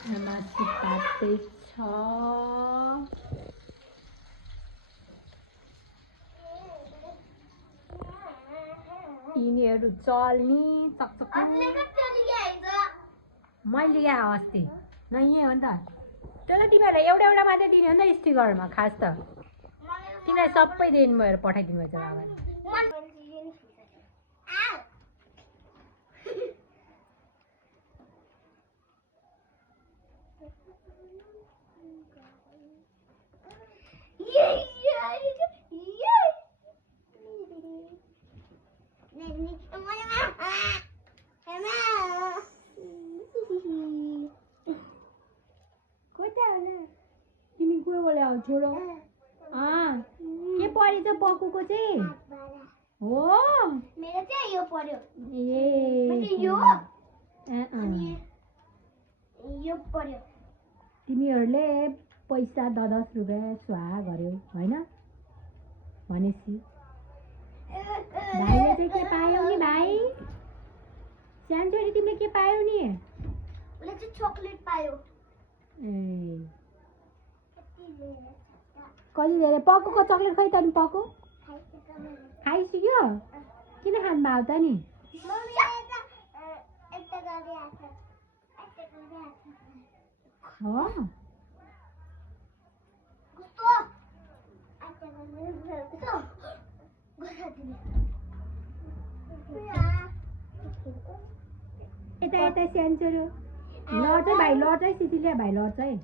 मासु पाक्दैछ। यिनीहरू चल्ने चकचक मैले ल्याए अस्ति न यही हो नि त। तर तिमीहरूलाई एउटा एउटा मात्रै दिने हो नि त स्टिकरमा खास त। तिमीलाई सबै दिन मेरो पठाइदिनु भएछ बाबाले। तिमी को बोले छोडो के परेछ बकुको चाहिँ हो मेरो चाहिँ यो पर्यो ए यो यो पर्यो। तिमीहरूले पैसा 10 रुपियाँ स्वाहा गर्यो होइन भनेपछि भाइले चाहिँ के पायौ नि भाइ सानो छोरी तिमीले के पायौ नि उसले चाहिँ चकलेट पायो। ए कति धेरै पकुको चक्लेट खै त नि पकु खाइसक्यो किन खानु भएको त नि यता यता सानो छोरो लड चाहिँ भाइ लड चाहिँ सिसिलिया भाइ लड चाहिँ